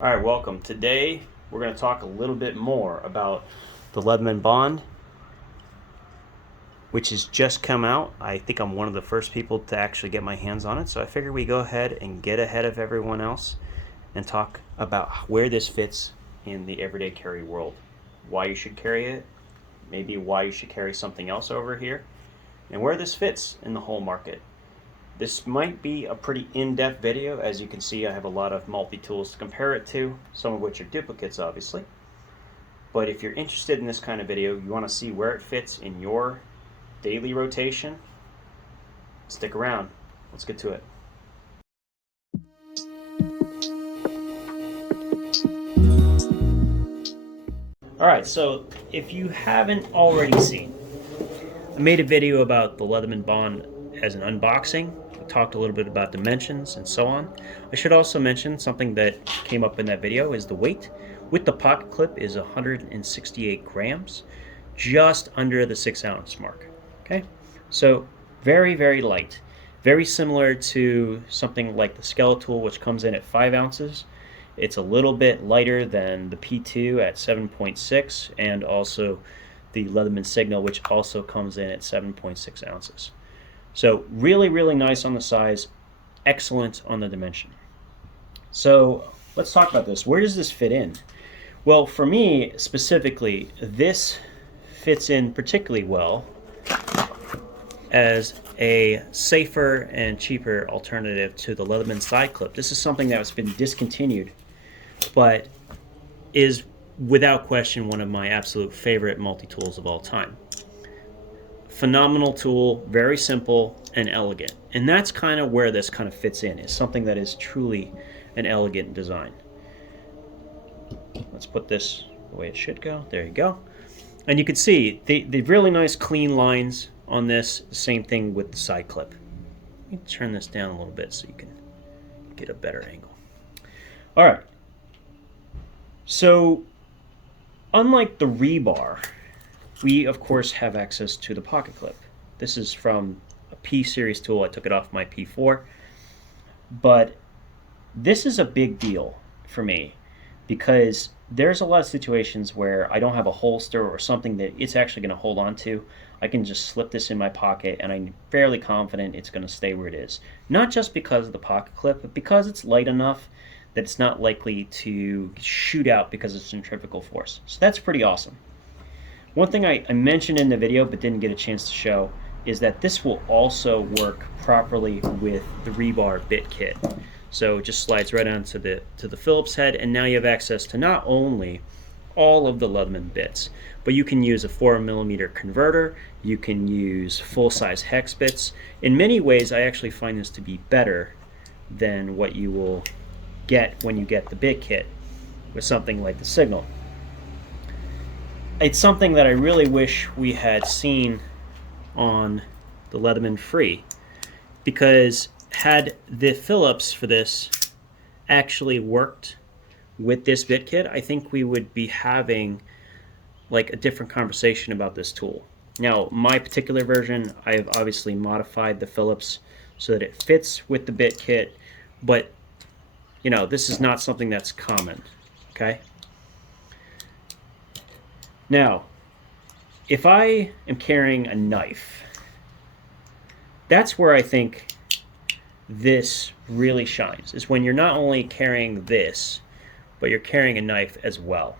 All right, welcome. Today we're going to talk a little bit more about the Leatherman BOND, which has just come out. I think I'm one of the first people to actually get my hands on it, so I figured we go ahead and get ahead of everyone else and talk about where this fits in the everyday carry world, why you should carry it, maybe why you should carry something else over here, and where this fits in the whole market. This might be a pretty in-depth video. As you can see, I have a lot of multi-tools to compare it to, some of which are duplicates, obviously. But if you're interested in this kind of video, you want to see where it fits in your daily rotation, stick around. Let's get to it. Alright, so if you haven't already seen, I made a video about the Leatherman BOND as an unboxing. Talked a little bit about dimensions and so on. I should also mention something that came up in that video is the weight. With the pocket clip is 168 grams, just under the 6-ounce mark. Okay, so very, very light. Very similar to something like the skeletool, which comes in at 5 ounces. It's a little bit lighter than the P2 at 7.6, and also the Leatherman Signal, which also comes in at 7.6 ounces. So really, really nice on the size, excellent on the dimension. So let's talk about this. Where does this fit in? Well, for me specifically, this fits in particularly well as a safer and cheaper alternative to the Leatherman sideclip. This is something that has been discontinued, but is without question one of my absolute favorite multi-tools of all time. Phenomenal tool, very simple and elegant. And that's kind of where this kind of fits in, is something that is truly an elegant design. Let's put this the way it should go. There you go. And you can see the really nice clean lines on this. Same thing with the side clip. Let me turn this down a little bit so you can get a better angle. All right. So unlike the rebar, we, of course, have access to the pocket clip. This is from a P-series tool. I took it off my P4. But this is a big deal for me because there's a lot of situations where I don't have a holster or something that it's actually going to hold on to. I can just slip this in my pocket, and I'm fairly confident it's going to stay where it is. Not just because of the pocket clip, but because it's light enough that it's not likely to shoot out because of centrifugal force. So that's pretty awesome. One thing I mentioned in the video but didn't get a chance to show is that this will also work properly with the Rebar Bit Kit. So it just slides right onto the Phillips head, and now you have access to not only all of the Leatherman bits, but you can use a 4mm converter, you can use full-size hex bits. In many ways, I actually find this to be better than what you will get when you get the bit kit with something like the Signal. It's something that I really wish we had seen on the Leatherman Free, because had the Phillips for this actually worked with this bit kit, I think we would be having like a different conversation about this tool. Now, my particular version, I've obviously modified the Phillips so that it fits with the bit kit, but you know, this is not something that's common, okay? Now, if I am carrying a knife, that's where I think this really shines, is when you're not only carrying this, but you're carrying a knife as well.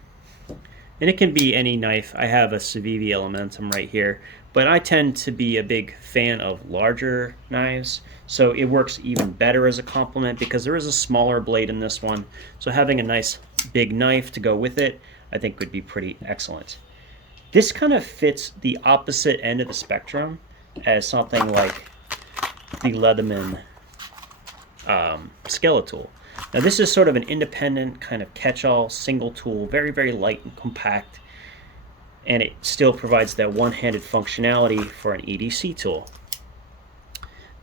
And it can be any knife. I have a Civivi Elementum right here, but I tend to be a big fan of larger knives, so it works even better as a complement because there is a smaller blade in this one. So having a nice big knife to go with it, I think would be pretty excellent. This kind of fits the opposite end of the spectrum as something like the Leatherman Skeletool. Now this is sort of an independent kind of catch-all single tool, very, very light and compact, and it still provides that one-handed functionality for an EDC tool.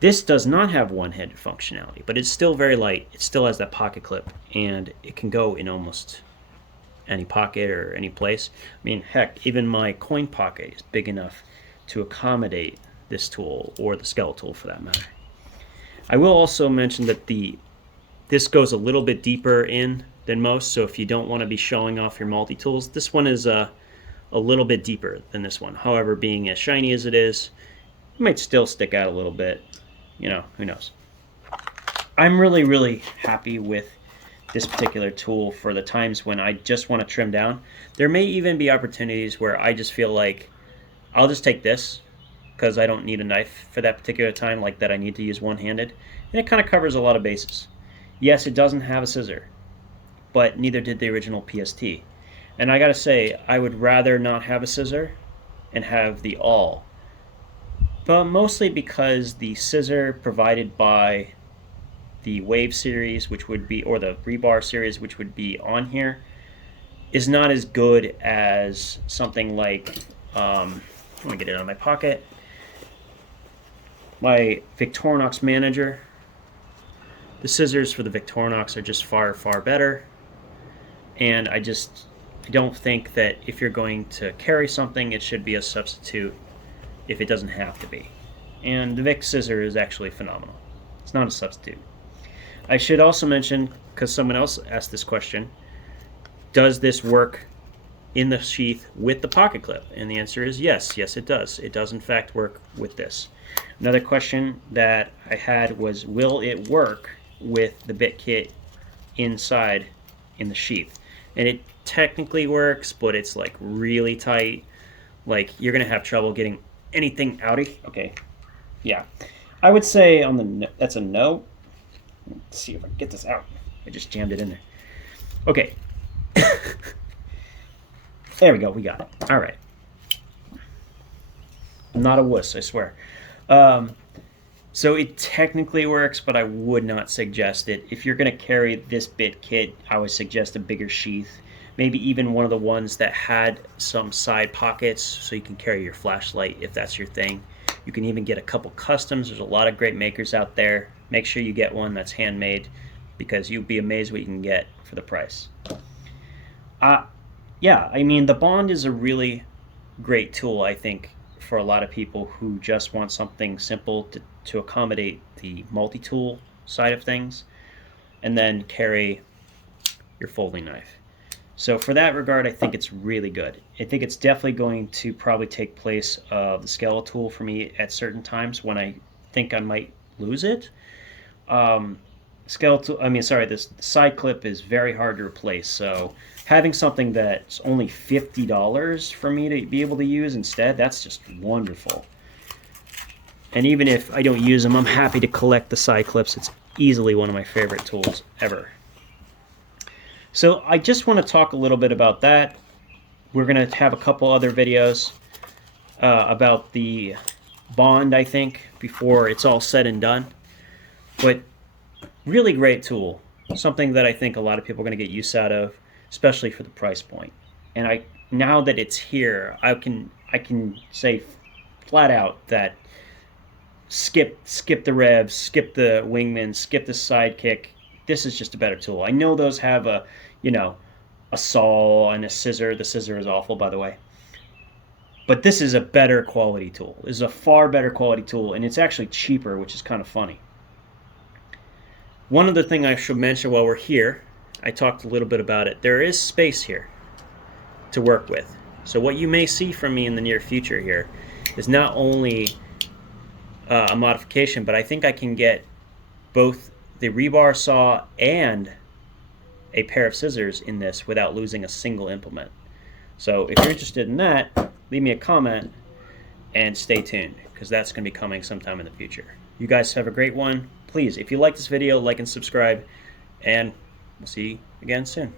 This does not have one-handed functionality, but it's still very light. It still has that pocket clip, and it can go in almost any pocket or any place. I mean, heck, even my coin pocket is big enough to accommodate this tool, or the Skeletool for that matter. I will also mention that this goes a little bit deeper in than most, so if you don't want to be showing off your multi-tools, this one is a little bit deeper than this one. However, being as shiny as it is, it might still stick out a little bit. You know, who knows. I'm really happy with this particular tool for the times when I just want to trim down. There may even be opportunities where I just feel like I'll just take this because I don't need a knife for that particular time, like that I need to use one-handed, and it kind of covers a lot of bases. Yes, it doesn't have a scissor, but neither did the original PST. And I gotta say, I would rather not have a scissor and have the awl, but mostly because the scissor provided by the Wave series, which would be, or the Rebar series, which would be on here, is not as good as something like, I'm gonna get it out of my pocket, my Victorinox Manager. The scissors for the Victorinox are just far better, and I don't think that if you're going to carry something, it should be a substitute if it doesn't have to be. And the Vic scissor is actually phenomenal. It's not a substitute. I should also mention, because someone else asked this question, does this work in the sheath with the pocket clip? And the answer is yes. Yes, it does. It does in fact work with this. Another question that I had was, will it work with the bit kit inside in the sheath? And it technically works, but it's like really tight. Like, you're gonna have trouble getting anything out of. Okay, yeah, I would say on the that's a no. Let's see if I can get this out. I just jammed it in there. Okay. There we go, we got it. All right. I'm not a wuss, I swear. So it technically works, but I would not suggest it. If you're going to carry this bit kit, I would suggest a bigger sheath. Maybe even one of the ones that had some side pockets so you can carry your flashlight if that's your thing. You can even get a couple customs. There's a lot of great makers out there. Make sure you get one that's handmade, because you'll be amazed what you can get for the price. Yeah, I mean, the Bond is a really great tool, I think, for a lot of people who just want something simple to accommodate the multi-tool side of things, and then carry your folding knife. So for that regard, I think it's really good. I think it's definitely going to probably take place of the skeletool for me at certain times when I think I might lose it. This side clip is very hard to replace, so having something that's only $50 for me to be able to use instead, that's just wonderful. And even if I don't use them, I'm happy to collect the side clips. It's easily one of my favorite tools ever. So I just want to talk a little bit about that. We're going to have a couple other videos about the Bond, I think, before it's all said and done. But really great tool, something that I think a lot of people are going to get use out of, especially for the price point. And now that it's here, I can say flat out that skip the revs, skip the wingman, skip the sidekick. This is just a better tool. I know those have a saw and a scissor. The scissor is awful, by the way. But this is a better quality tool. This is a far better quality tool, and it's actually cheaper, which is kind of funny. One other thing I should mention while we're here, I talked a little bit about it. There is space here to work with. So what you may see from me in the near future here is not only a modification, but I think I can get both the rebar saw and a pair of scissors in this without losing a single implement. So if you're interested in that, leave me a comment and stay tuned, because that's going to be coming sometime in the future. You guys have a great one. Please, if you like this video, like and subscribe, and we'll see you again soon.